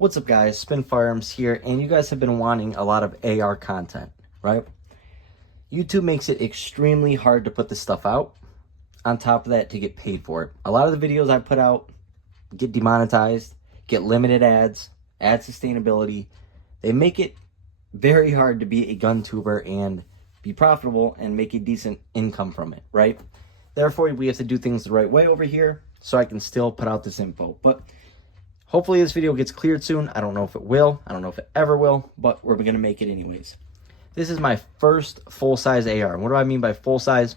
What's up, guys? Spin Firearms here, and you guys have been wanting a lot of AR content, right? YouTube makes it extremely hard to put this stuff out. On top of that, to get paid for it. A lot of the videos I put out get demonetized, get limited ads, ad sustainability. They make it very hard to be a gun tuber and be profitable and make a decent income from it, right? Therefore, we have to do things the right way over here so I can still put out this info. But hopefully this video gets cleared soon. I don't know if it will. I don't know if it ever will, but we're going to make it anyways. This is my first full-size AR. And what do I mean by full-size?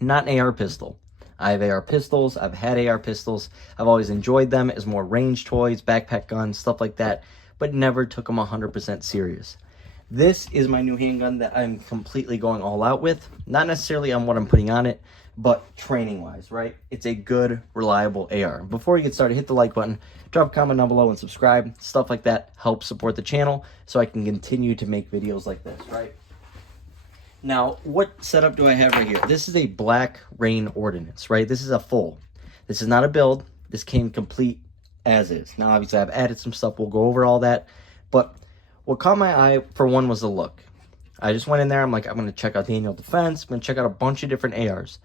Not an AR pistol. I have AR pistols. I've had AR pistols. I've always enjoyed them as more range toys, backpack guns, stuff like that, but never took them 100% serious. This is my new handgun that I'm completely going all out with. Not necessarily on what I'm putting on it, but training-wise, right? It's a good, reliable AR. Before we get started, hit the like button, drop a comment down below, and subscribe. Stuff like that helps support the channel so I can continue to make videos like this, right? Now, what setup do I have right here? This is a Black Rain Ordinance, right? This is a full. This is not a build. This came complete as is. Now, obviously, I've added some stuff. We'll go over all that. But what caught my eye, for one, was the look. I just went in there. I'm like, I'm going to check out Daniel Defense. I'm going to check out a bunch of different ARs.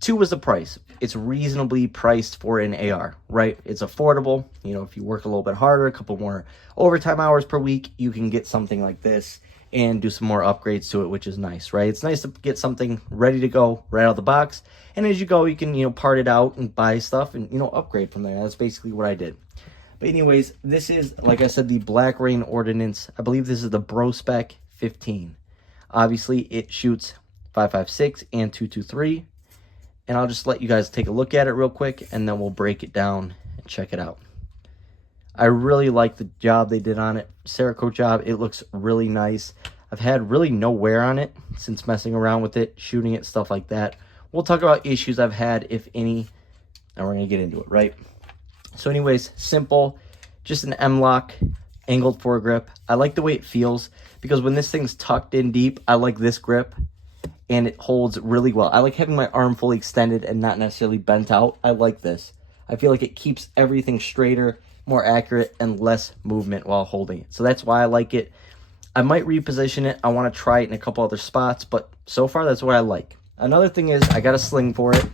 Two was the price. It's reasonably priced for an AR, right? It's affordable. You know, if you work a little bit harder, a couple more overtime hours per week, you can get something like this and do some more upgrades to it, which is nice, right? It's nice to get something ready to go right out of the box. And as you go, you can, part it out and buy stuff and, upgrade from there. That's basically what I did. But anyways, this is, like I said, the Black Rain Ordinance. I believe this is the Spec-15. Obviously, it shoots 5.56 and 2.23. And I'll just let you guys take a look at it real quick, and then we'll break it down and check it out. I really like the job they did on it. Cerakote job. It looks really nice. I've had really no wear on it since messing around with it, shooting it, stuff like that. We'll talk about issues I've had, if any, and we're going to get into it, right? So anyways, simple. Just an M-lock, angled foregrip. I like the way it feels, because when this thing's tucked in deep, I like this grip. And it holds really well. I like having my arm fully extended and not necessarily bent out. I like this. I feel like it keeps everything straighter, more accurate, and less movement while holding it. So that's why I like it. I might reposition it. I want to try it in a couple other spots, but so far that's what I like. Another thing is I got a sling for it,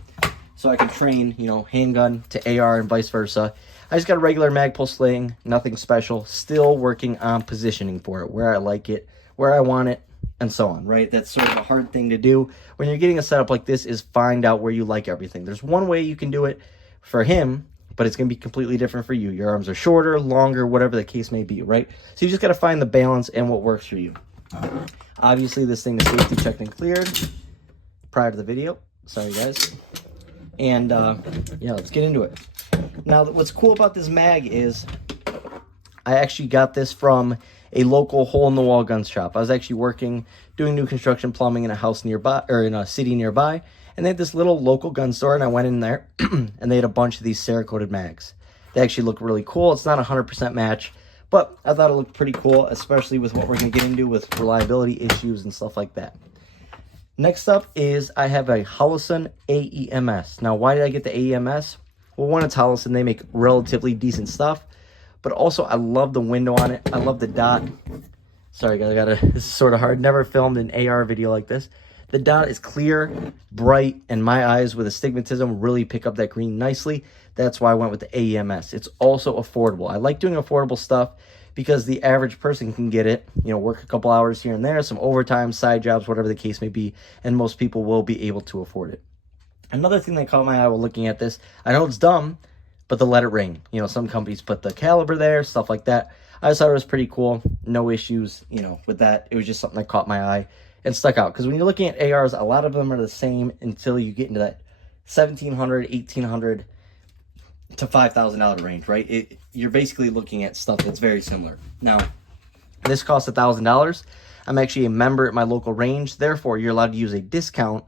so I can train, handgun to AR and vice versa. I just got a regular Magpul sling, nothing special. Still working on positioning for it, where I like it, where I want it, and so on, right? That's sort of a hard thing to do when you're getting a setup like this, is find out where you like everything. There's one way you can do it for him, but it's going to be completely different for you. Your arms are shorter, longer, whatever the case may be, right? So you just got to find the balance and what works for you. Obviously, this thing is safety checked and cleared prior to the video. Sorry, guys. And yeah, let's get into it. Now, what's cool about this mag is I actually got this from a local hole-in-the-wall gun shop. I was actually doing new construction plumbing in a house nearby, or in a city nearby, and they had this little local gun store, and I went in there, and they had a bunch of these Cerakoted mags. They actually look really cool. It's not a 100% match, but I thought it looked pretty cool, especially with what we're going to get into with reliability issues and stuff like that. Next up is I have a Holosun AEMS. Now, why did I get the AEMS? Well, one, it's Holosun. They make relatively decent stuff. But also, I love the window on it. I love the dot. Sorry, guys, this is sort of hard. Never filmed an AR video like this. The dot is clear, bright, and my eyes with astigmatism really pick up that green nicely. That's why I went with the AEMS. It's also affordable. I like doing affordable stuff because the average person can get it, work a couple hours here and there, some overtime, side jobs, whatever the case may be, and most people will be able to afford it. Another thing that caught my eye while looking at this, I know it's dumb, but the let it ring. Some companies put the caliber there, stuff like that. I just thought it was pretty cool. No issues, with that. It was just something that caught my eye and stuck out. Because when you're looking at ARs, a lot of them are the same until you get into that $1,700, $1,800 to $5,000 range, right? You're basically looking at stuff that's very similar. Now, this costs $1,000. I'm actually a member at my local range. Therefore, you're allowed to use a discount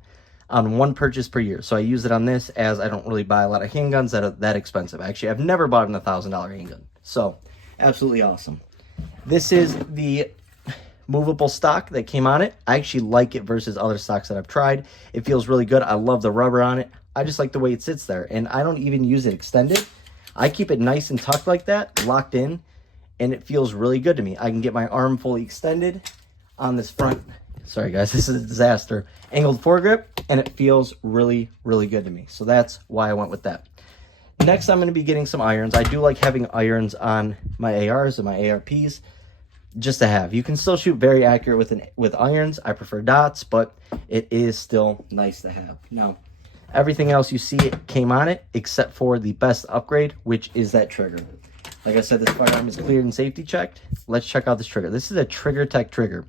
on one purchase per year. So I use it on this, as I don't really buy a lot of handguns that are that expensive. Actually, I've never bought an $1,000 handgun. So, absolutely awesome. This is the movable stock that came on it. I actually like it versus other stocks that I've tried. It feels really good. I love the rubber on it. I just like the way it sits there. And I don't even use it extended. I keep it nice and tucked like that, locked in. and it feels really good to me. I can get my arm fully extended on this front. Sorry guys, this is a disaster. Angled foregrip, and it feels really, really good to me. So that's why I went with that. Next, I'm going to be getting some irons. I do like having irons on my ARs and my ARPs just to have. You can still shoot very accurate with irons. I prefer dots, but it is still nice to have. Now, everything else you see came on it except for the best upgrade, which is that trigger. Like I said, this firearm is cleared and safety checked. Let's check out this trigger. This is a Trigger Tech trigger.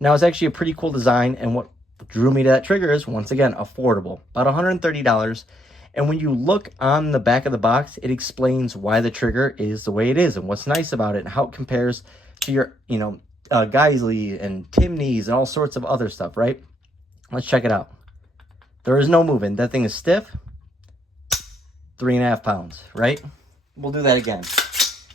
Now, it's actually a pretty cool design, and what drew me to that trigger is, once again, affordable. About $130. And when you look on the back of the box, it explains why the trigger is the way it is and what's nice about it and how it compares to your, Geisley and Timneys and all sorts of other stuff, right? Let's check it out. There is no movement. That thing is stiff. 3.5 pounds, right? We'll do that again.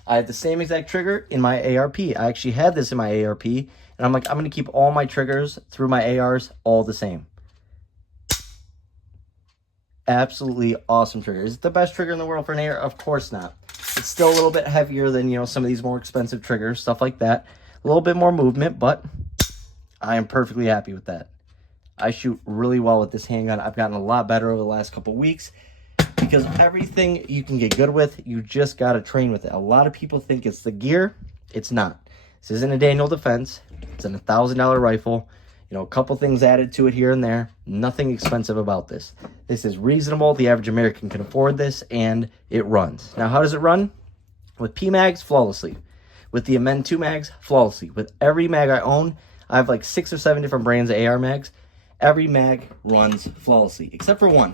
I had the same exact trigger in my ARP. I actually had this in my ARP, and I'm like, I'm going to keep all my triggers through my ARs all the same. Absolutely awesome trigger. Is it the best trigger in the world for an AR? Of course not. It's still a little bit heavier than, some of these more expensive triggers, stuff like that. A little bit more movement, but I am perfectly happy with that. I shoot really well with this handgun. I've gotten a lot better over the last couple weeks because everything you can get good with, you just got to train with it. A lot of people think it's the gear. It's not. This isn't a Daniel Defense. It's an $1,000 rifle. A couple things added to it here and there. Nothing expensive about this. This is reasonable. The average American can afford this, and it runs. Now, how does it run? With P-Mags, flawlessly. With the Amend 2 mags, flawlessly. With every mag I own, I have like 6 or 7 different brands of AR mags. Every mag runs flawlessly, except for one.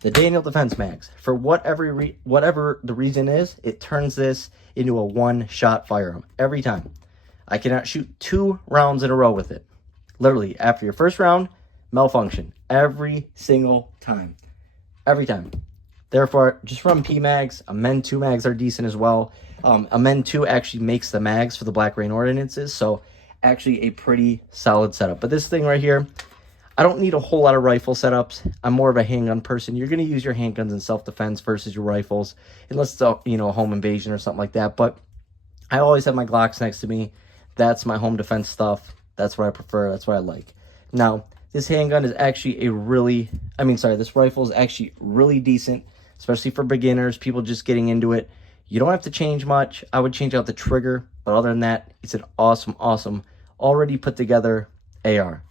The Daniel Defense mags. For whatever the reason is, it turns this into a one-shot firearm every time. I cannot shoot 2 rounds in a row with it. Literally, after your first round, malfunction. Every single time. Every time. Therefore, just run P-Mags. Amend 2 mags are decent as well. Amend 2 actually makes the mags for the Black Rain Ordinances, so actually a pretty solid setup. But this thing right here, I don't need a whole lot of rifle setups. I'm more of a handgun person. You're going to use your handguns in self-defense versus your rifles, unless it's a home invasion or something like that. But I always have my Glocks next to me. That's my home defense stuff. That's what I prefer. That's what I like. Now, this handgun is actually this rifle is actually really decent, especially for beginners, people just getting into it. You don't have to change much. I would change out the trigger, but other than that, it's an awesome, awesome, already put together AR.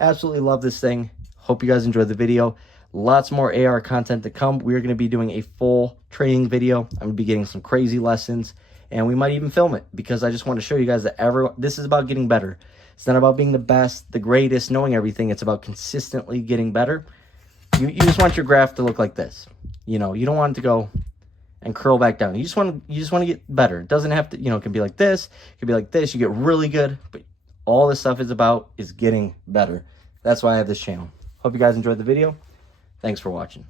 Absolutely love this thing. Hope you guys enjoyed the video. Lots more AR content to come. We're going to be doing a full training video. I'm going to be getting some crazy lessons, and we might even film it because I just want to show you guys that this is about getting better. It's not about being the best, the greatest, knowing everything. It's about consistently getting better. You just want your graph to look like this. You don't want it to go and curl back down. You just want to get better. It doesn't have to, it can be like this. It can be like this. You get really good. But all this stuff is about is getting better. That's why I have this channel. Hope you guys enjoyed the video. Thanks for watching.